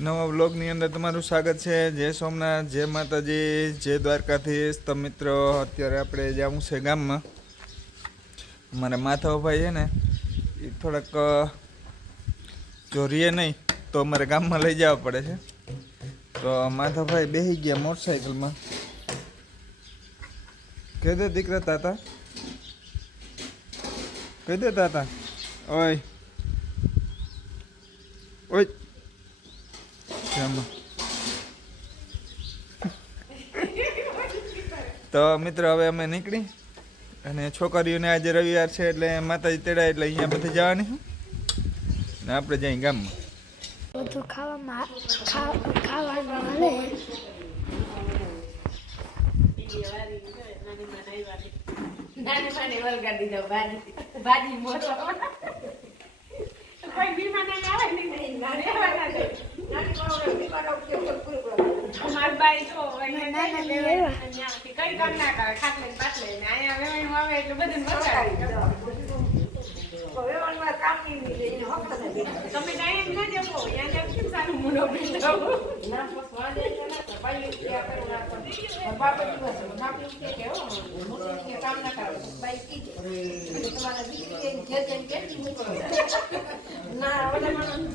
નવા વ્લોગની અંદર તમારું સ્વાગત છે. જય સોમનાથ, જય માતાજી, જય દ્વારકાધીશ. તો મિત્રો, અત્યારે આપણે જવું છે ગામમાં. અમારા માધવભાઈ છે ને, એ થોડાક જો રીએ નહીં, તો અમારે ગામમાં લઈ જવા પડે છે. તો માધવભાઈ બેસી ગયા મોટરસાઇકલમાં. કહી દે દીકરા તાતા. કહી દે તાતા. ઓય. ઓય. જમા. તો મિત્ર હવે અમે નીકળી અને છોકરીઓને આજે રવિવાર છે એટલે માતાજી તેડાય એટલે અહીંયા બધે જવાની. ને આપણે જઈ ગામમાં. બધું ખાવામાં ખાવાનું હાલે. ભાજી મોટો કોઈ બીમાર નહીં આવે નહીં નાની આવવાના છે નાની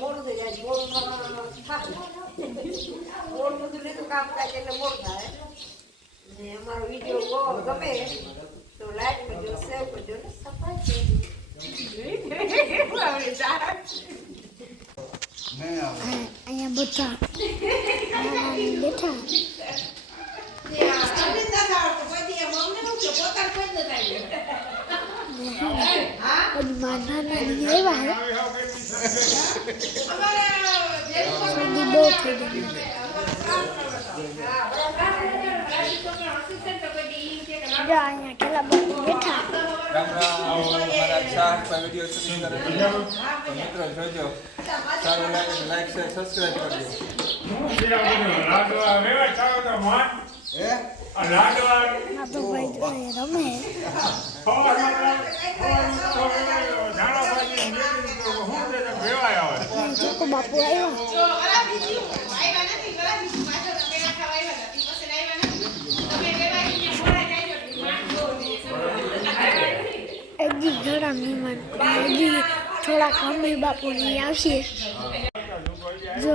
કેમ સારું મૂળો બીજો બાઈને જો પી કામ થાય એટલે બોલાવે થાય. ને અમારો વીડિયો બહુ ગમે તો લાઈક કરજો સેવ કરજો ને અહીંયા બધા બેઠા બધું. મિત્રો જોજો સારું લાગે લાઈક શેર સબસ્ક્રાઈબ કરજો હે? તો ભાઈ જો રમે. ચોકો બાપુ આવ્યા. હજી ઘણા મહેમાન હજી થોડાક મમ્મી બાપુની આવશે. જો.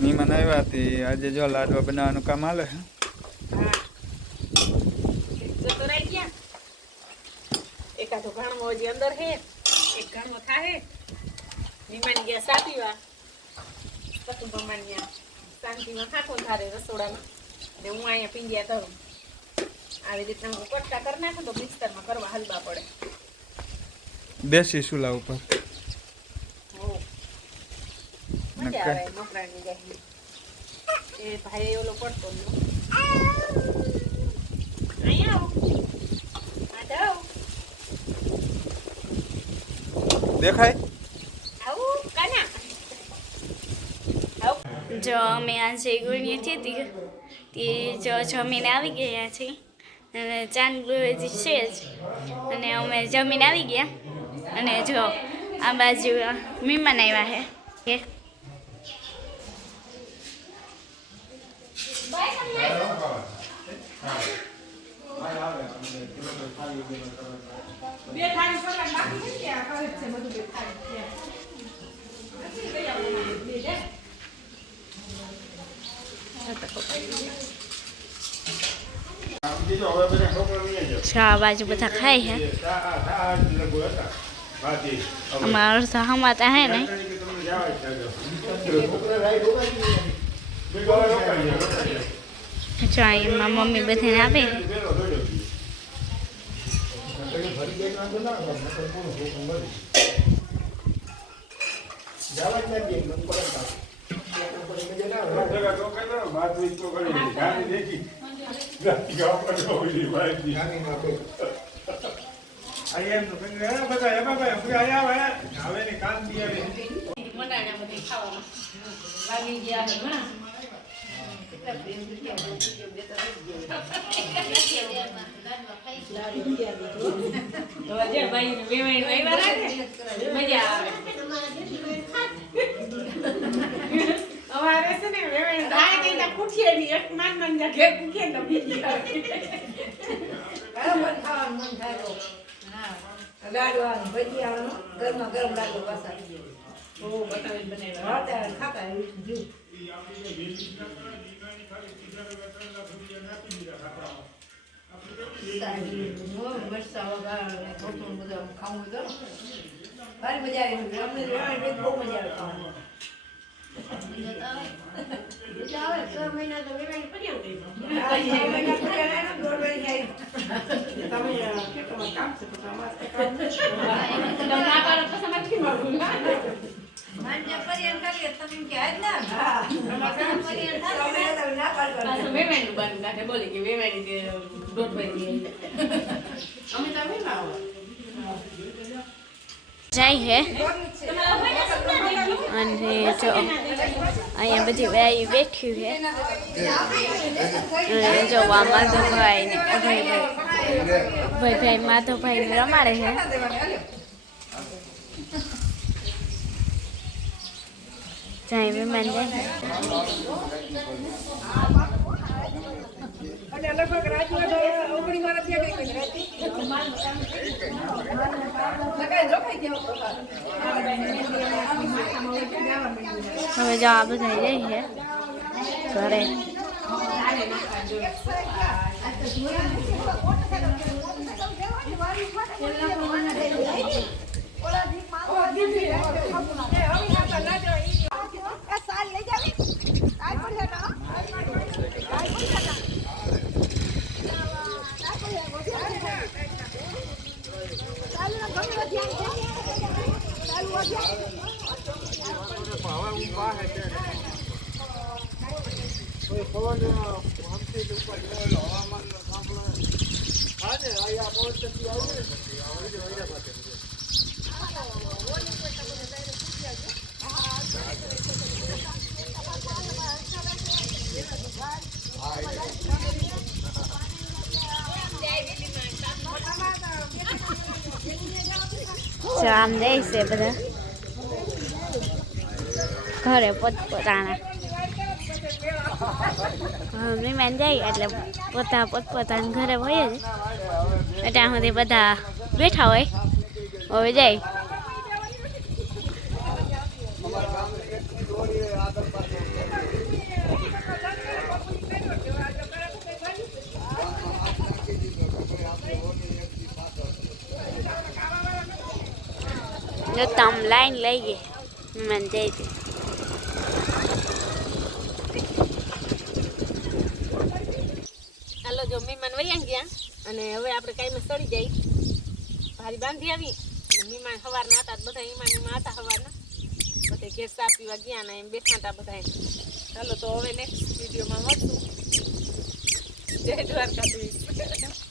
મહેમાન આવ્યા હતી. આજે જો લાડવા બનાવવાનું કામ હાલે હજી અંદર હે એક ઘણો થાહે. નિમાન ગયા સાતીવા કુટુંબમાં ત્યાં શાંતિમાં થાકો થારે રસોડામાં. ને હું અહીંયા પીંજ્યા ધરું. આવી રીતના હું કટકા કરી નાખું તો મિક્સરમાં કરવા હલવા પડે. દેશી સુલા ઉપર. મજા આવે મકરાની એ ભાઈ ઓલો પડતો અહીંયા આવો. દેખાય? આવું કાના. જો અમે આજે ગુણીએ હતી તે જો જમીને આવી ગયા છે અને ચાંદ ગુરુજી છે જ. અને અમે જમીન આવી ગયા. અને જો આ બાજુ મહેમાન આવ્યા છે. કે બે થાળી પકડ બાકી છે કે આ કરે જ છે બધું બે થાળી છે. નથી લઈ આવવાનું, બે જાય. ચા બાજુ બધા ખાય છે અમારા અડધા હમાતા હે ને ચા એમાં મમ્મી બધાને આપે છે. મંડાણા બધી ખાવામાં. વાગી ગયા છે ઘણા. હવે મજા આવે. અમારે છે ને વેવાઈને રાય દઈને પૂછીએ નહીં, એક માન માન ના ઘેર પૂછીએ ને બીજી આવે. બરાબર ખાવાનું મન થાય ગરમા લાડુ પાછા. હા ને થોડું બધું આમ ખાવું તો ભારી મજા આવે અમને બહુ મજા આવે ખાવાની. ને. તમે. તમે ના તમે એમ કે ના ના બોલે કે દોઢ વાગે અમે તો વેવા આવો. જાય છે અને જો અહીંયા બધી વેઈ બેઠી છે અને જો આ માધવભાઈ અભયભાઈ ભાઈ ભાઈ માધવભાઈ ને રમાડે છે જાય મહેમાન, જાય. હવે જો આ બધા છે ઘરે. આમ જાય છે બધા. ઘરે પોતપોતાના હા, મહેમાન જાય એટલે પોતા પોતપોતાના ઘરે હોય જ એટલે સુધી બધા બેઠા હોય હવે જાય જો તમ લાઈન લઈ ગઈ મહેમાન જાય છે હાલો જો મહેમાન વૈયા ગયા અને હવે આપણે કાંઈ સડી જાય ભારી બાંધી આવી. મહેમાન સવારના હતા બધા ઈમાં હતા સવારના. બધા ઘેર ચા પીવા ગયા ને એમ બેઠા બધા ચાલો તો હવે નેક્સ્ટ વિડીયોમાં મળશું. જય દ્વારકાધીશ.